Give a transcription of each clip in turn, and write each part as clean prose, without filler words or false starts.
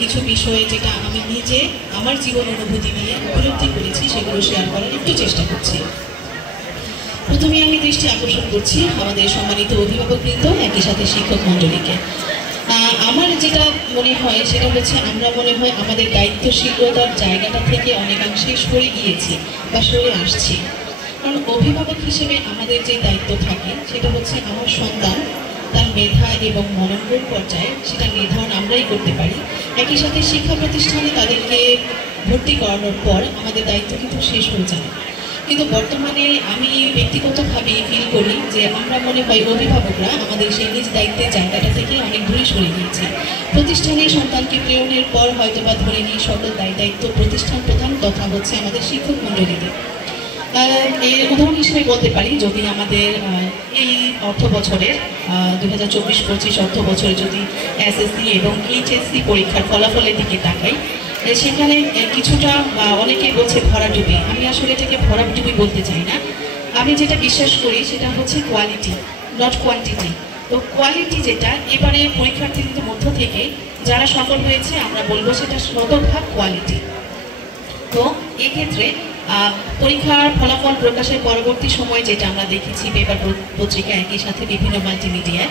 কিছু বিষয় যেটা আমি নিজে আমার জীবন অনুভূতি নিয়ে উপলব্ধি করেছি সেগুলো শেয়ার করার একটু চেষ্টা করছি। প্রথমে আমি দৃষ্টি আকর্ষণ করছি আমাদের সম্মানিত অভিভাবকবৃন্দ, একই সাথে শিক্ষক মণ্ডলীকে। আমার যেটা মনে হয় সেটা হচ্ছে আমরা মনে হয় আমাদের দায়িত্বশীলতার জায়গাটা থেকে অনেকাংশে সরে গিয়েছি বা সরে আসছি। কারণ অভিভাবক হিসেবে আমাদের যে দায়িত্ব থাকে সেটা হচ্ছে আমার সন্তান তার মেধা এবং মননবোধ পর্যায়ে সেটা নির্ধারণ আমরাই করতে পারি। একই সাথে শিক্ষা প্রতিষ্ঠানে তাদেরকে ভর্তি করানোর পর আমাদের দায়িত্ব কিন্তু শেষ হয়ে যায়। কিন্তু বর্তমানে আমি ব্যক্তিগতভাবে ফিল করি যে আমরা মনে হয় অভিভাবকরা আমাদের সেই নিজ দায়িত্বের জায়গাটা থেকে অনেক দূরে সরে গিয়েছি। প্রতিষ্ঠানে সন্তানকে প্রেরণের পর হয়তো বা ধরে নিই সকল দায়িত্ব প্রতিষ্ঠান প্রধান তথা হচ্ছে আমাদের শিক্ষক মণ্ডলীদের। এর উদাহরণ হিসেবে বলতে পারি, যদি আমাদের এই অর্থ বছরের 2024-25 অর্থ বছরে যদি এসএসসি এবং এইচএসসি পরীক্ষার ফলাফলের দিকে তাকাই, সেখানে কিছুটা অনেকেই বলছে ভরাডুবি। আমি আসলে এটাকে ভরাডুবি বলতে চাই না। আমি যেটা বিশ্বাস করি সেটা হচ্ছে কোয়ালিটি, নট কোয়ান্টিটি। তো কোয়ালিটি যেটা এবারে পরীক্ষার্থীদের মধ্য থেকে যারা সফল হয়েছে আমরা বলবো সেটা শতভাগ কোয়ালিটি। তো এক্ষেত্রে পরীক্ষার ফলাফল প্রকাশের পরবর্তী সময় যেটা আমরা দেখেছি পেপার পত্রিকা একই সাথে বিভিন্ন মাল্টিমিডিয়ায়,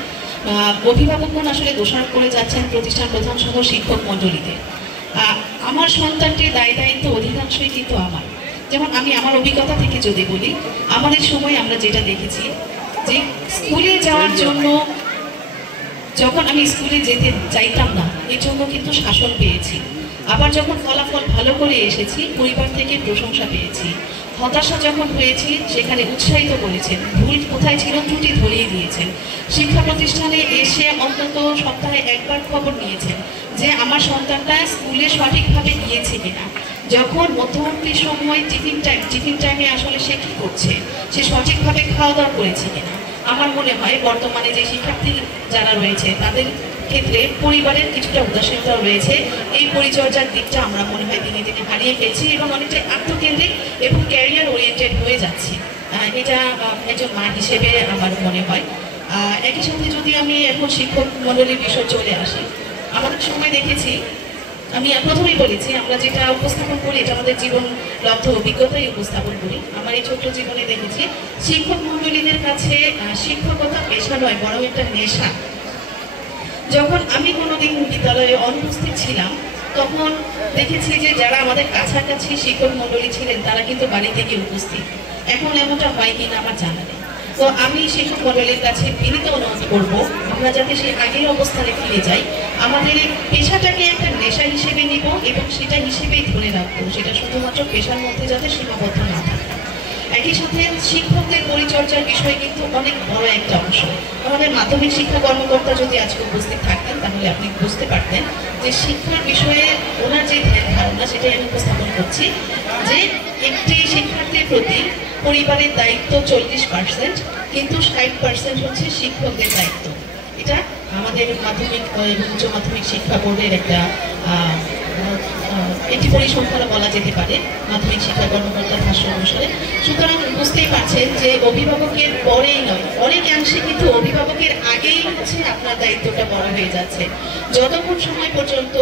অভিভাবকগণ আসলে দোষারোপ করে যাচ্ছেন প্রতিষ্ঠান প্রধান সহ শিক্ষক মণ্ডলীতে। আমার সন্তানটির দায়িত্ব অধিকাংশই কিন্তু আমার। যেমন আমি আমার অভিজ্ঞতা থেকে যদি বলি, আমাদের সময় আমরা যেটা দেখেছি যে স্কুলে যাওয়ার জন্য যখন আমি স্কুলে যেতে চাইতাম না এর জন্য কিন্তু শাসন পেয়েছি। আবার যখন ফলাফল ভালো করে এসেছি পরিবার থেকে প্রশংসা পেয়েছি। হতাশা যখন হয়েছি সেখানে উৎসাহিত করেছেন, ভুল কোথায় ছিল ত্রুটি ধরিয়ে দিয়েছেন। শিক্ষা প্রতিষ্ঠানে এসে অন্তত সপ্তাহে একবার খবর নিয়েছেন যে আমার সন্তানটা স্কুলে সঠিকভাবে গিয়েছে কিনা। যখন মধ্যবর্তী সময় টিফিন টাইমে আসলে সে কী করছে, সে সঠিকভাবে খাওয়া দাওয়া করেছে কিনা। আমার মনে হয় বর্তমানে যে শিক্ষার্থী যারা রয়েছে তাদের ক্ষেত্রে পরিবারের কিছুটা উদাসীনতা রয়েছে। এই পরিচর্যার দিকটা আমরা মনে হয় দিনে দিনে হারিয়ে ফেলছি এবং অনেকটাই আত্মকেন্দ্রিক এবং ক্যারিয়ার ওরিয়েন্টেড হয়ে যাচ্ছি। এটা একজন মা হিসেবে আমার মনে হয়। একই সাথে যদি আমি এখন শিক্ষক মণ্ডলীর বিষয় চলে আসি, আমাদের সময় দেখেছি, আমি প্রথমেই বলেছি আমরা যেটা উপস্থাপন করি এটা আমাদের জীবন লব্ধ অভিজ্ঞতাই উপস্থাপন করি। আমার এই ছোট্ট জীবনে দেখেছি শিক্ষক মণ্ডলীদের কাছে শিক্ষকতা পেশা নয় বরং একটা নেশা। যখন আমি কোনোদিন বিদ্যালয়ে অনুপস্থিত ছিলাম তখন দেখেছি যে যারা আমাদের কাছাকাছি শিক্ষক মণ্ডলী ছিলেন তারা কিন্তু বাড়িতে গিয়ে উপস্থিত। এখন এমনটা হয় কিনা আমার জানা নেই। তো আমি শিক্ষক মণ্ডলীর কাছে বিনীত অনুরোধ করবো আমরা যাতে সেই আগের অবস্থানে ফিরে যাই, আমাদের পেশাটাকে একটা নেশা হিসেবে নিব এবং সেটা হিসেবেই ধরে রাখবো, সেটা শুধুমাত্র পেশার মধ্যে যাতে সীমাবদ্ধ না থাকে। একই সাথে শিক্ষকদের পরিচর্যার বিষয় কিন্তু অনেক বড় একটা অংশ। আমাদের মাধ্যমিক শিক্ষা কর্মকর্তা যদি আজকে উপস্থিত থাকতেন তাহলে আপনি বুঝতে পারতেন যে শিক্ষার বিষয়ে ওনার যে ধ্যান ধারণা সেটাই আমি উপস্থাপন করছি যে একটি শিক্ষার্থীর প্রতি পরিবারের দায়িত্ব 40%, কিন্তু 60% হচ্ছে শিক্ষকদের দায়িত্ব। এটা আমাদের মাধ্যমিক উচ্চ মাধ্যমিক শিক্ষা বোর্ডের একটা একটি পরিসংখ্যানও বলা যেতে পারে মাধ্যমিক শিক্ষা কর্মকর্তার ভাষ্য অনুসারে। সুতরাং বুঝতেই পারছেন যে অভিভাবকের পরেই নয়, অনেকাংশে কিন্তু অভিভাবকের আগেই হচ্ছে আপনার দায়িত্বটা বড় হয়ে যাচ্ছে। যতক্ষণ সময় পর্যন্ত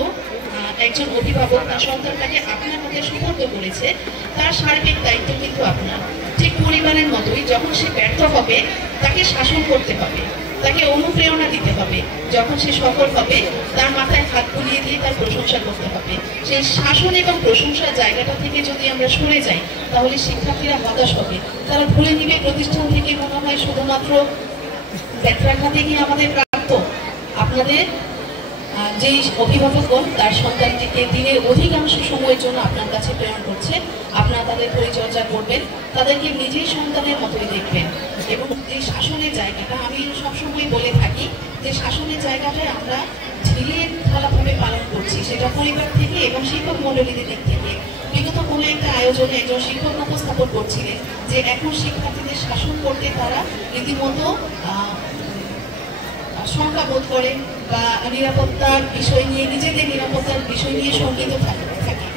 একজন অভিভাবক তার সন্তানটাকে আপনার হাতে সুপর্দ করেছে তার সার্বিক দায়িত্ব কিন্তু আপনার। ঠিক পরিবারের মতোই যখন সে ব্যর্থ হবে তাকে শাসন করতে হবে, তাকে অনুপ্রেরণা দিতে হবে। যখন সে সফল হবে তার মাথায় হাত বুলিয়ে দিয়ে তার প্রশংসা করতে হবে। সেই শাসন এবং প্রশংসার জায়গাটা থেকে যদি আমরা সরে যাই তাহলে শিক্ষার্থীরা হতাশ হবে। তারা ভুলে নিবে প্রতিষ্ঠান থেকে মনে হয় শুধুমাত্র ব্যথাঘাতে গিয়ে আমাদের প্রাপ্ত। আপনাদের যেই অভিভাবকগণ তার সন্তানটিকে দিনের অধিকাংশ সময়ের জন্য আপনার কাছে প্রেরণ করছে, আপনারা তাদের পরিচর্যা করবেন, তাদেরকে নিজেই সন্তানের মতোই দেখবেন। এবং যে শাসনের জায়গাটা আমি সবসময় বলে থাকি যে শাসনের জায়গাটায় আমরা ঢিলে ঢালাভাবে পালন করছি, সেটা পরিবার থেকে এবং শিক্ষক মণ্ডলীদের দিক থেকে। বিগত কোনো একটা আয়োজনে একজন শিক্ষক উপস্থাপন করছিলেন যে এখন শিক্ষার্থীদের শাসন করতে তারা রীতিমতো শঙ্কা বোধ করে বা নিরাপত্তার বিষয় নিয়ে নিজেদের নিরাপত্তার বিষয় নিয়ে শঙ্কিত থাকে।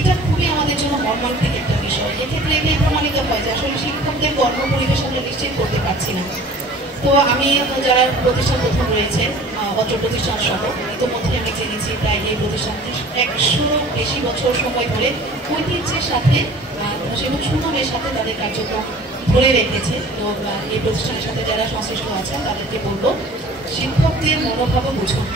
এটা খুবই আমাদের জন্য মর্মান্তিক একটা বিষয়। এক্ষেত্রে এটাই প্রমাণিত হয় যে আসলে শিক্ষকদের কর্ম পরিবেশ আমরা নিশ্চিত করতে পারছি না। তো আমি যারা প্রতিষ্ঠান প্রথম রয়েছে অত্র প্রতিষ্ঠান সহ ইতিমধ্যে আমি জেনেছি প্রায় এই প্রতিষ্ঠানটি 100 বেশি বছর সময় ধরে ঐতিহ্যের সাথে এবং সুনামের সাথে তাদের কার্যক্রম ধরে রেখেছে। তো এই প্রতিষ্ঠানের সাথে যারা সংশ্লিষ্ট আছেন তাদেরকে বলবো, শিক্ষকদের মনোভাব বুঝুন।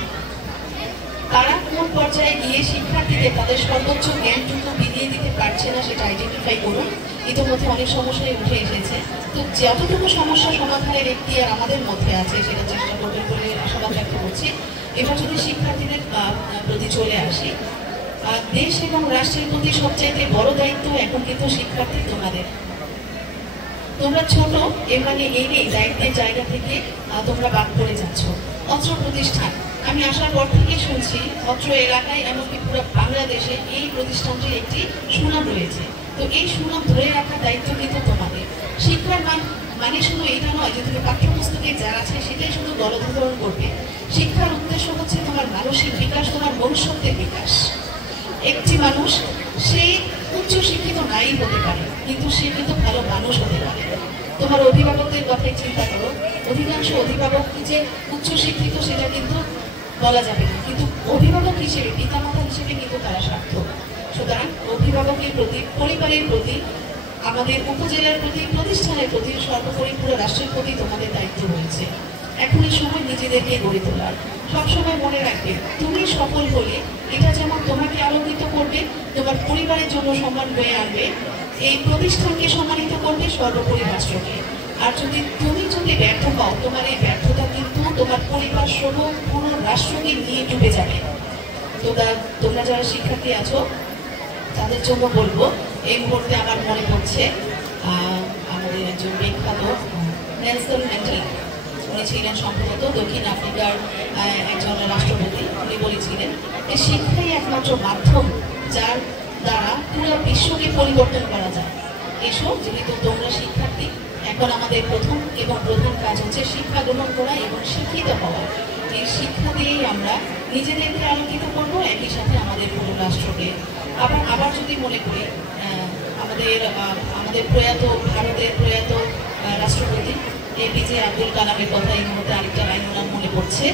তারা কোন পর্যায়ে গিয়ে শিক্ষার্থীদের তাদের সর্বোচ্চ জ্ঞানটুকু বিলিয়ে দিতে পারছে না সেটা আইডেন্টিফাই করুন। ইতিমধ্যে অনেক সমস্যায় উঠে এসেছে, তো যতটুকু সমস্যা সমাধানের একটি আর আমাদের মধ্যে আছে সেটা চেষ্টা করবেন বলে আশাবাদ ব্যক্ত করছি। এবার যদি শিক্ষার্থীদের প্রতি চলে আসি, দেশ এবং রাষ্ট্রের প্রতি সবচাইতে বড় দায়িত্ব এখন কিন্তু শিক্ষার্থী তোমাদের। তোমরা ছোট মানে এই দায়িত্বের জায়গা থেকে তোমরা বাদ করে যাচ্ছ। অত্র প্রতিষ্ঠান আমি আসার পর থেকে শুনছি অত্র এলাকায় এমনকি পুরো বাংলাদেশে এই প্রতিষ্ঠানটির একটি সুনাম রয়েছে। তো এই সুনাম ধরে রাখার দায়িত্ব কিন্তু তোমাদের। শিক্ষার মানে শুধু এটা নয় যে তুমি পাঠ্যপুস্তকে যা আছে সেটাই শুধু গলধারণ করবে। শিক্ষার উদ্দেশ্য হচ্ছে তোমার মানসিক বিকাশ, তোমার মনুষ্যত্বের বিকাশ। একটি মানুষ সে উচ্চ শিক্ষিত নাই হতে পারে, কিন্তু সে কিন্তু ভালো মানুষ হতে পারে। তোমার অভিভাবকদের কথাই চিন্তা করো, অধিকাংশ অভিভাবক যে উচ্চ শিক্ষিত সেটা কিন্তু বলা যাবে না, কিন্তু অভিভাবক হিসেবে পিতামাতা হিসেবে কিন্তু তারা সার্থক। সুতরাং অভিভাবকের প্রতি, পরিবারের প্রতি, আমাদের উপজেলার প্রতি, প্রতিষ্ঠানের প্রতি, সর্বোপরি পুরো রাষ্ট্রের প্রতি তোমাদের দায়িত্ব রয়েছে। এখনই সময় নিজেদেরকে গড়ে তোলার। সবসময় মনে রাখবে, তুমি সফল হলে এটা যেমন তোমাকে আলোকিত করবে, তোমার পরিবারের জন্য সম্মান বয়ে আনবে, এই প্রতিষ্ঠানকে সম্মানিত করবে, সর্বোপরি রাষ্ট্রকে। আর তুমি যদি ব্যর্থ হও, তোমার এই ব্যর্থতা কিন্তু তোমার পরিবার সহ পুরো রাষ্ট্রকে নিয়ে ডুবে যাবে। তো তোমরা যারা শিক্ষার্থী আছো তাদের জন্য বলবো, এই মুহূর্তে আমার মনে পড়ছে আমাদের একজন বিখ্যাত নেলসন ম্যান্ডেলা, উনি ছিলেন সম্ভবত দক্ষিণ আফ্রিকার একজন রাষ্ট্রপতি। উনি বলেছিলেন যে শিক্ষাই একমাত্র মাধ্যম যার দ্বারা পুরো বিশ্বকে পরিবর্তন করা যায়। এসব যেহেতু তোমরা শিক্ষার্থী, এখন আমাদের প্রথম এবং প্রধান কাজ হচ্ছে শিক্ষা গ্রহণ করা এবং শিক্ষিত হওয়া। এই শিক্ষা দিয়েই আমরা নিজেদেরকে আলোকিত করবো, একই সাথে আমাদের পুরো রাষ্ট্রকে। আবার যদি মনে করি আমাদের প্রয়াত ভারতের প্রয়াত রাষ্ট্রপতি APJ আব্দুল কালামের কথা এই মুহূর্তে আরেকটা লাইন ওনার মনে পড়ছে।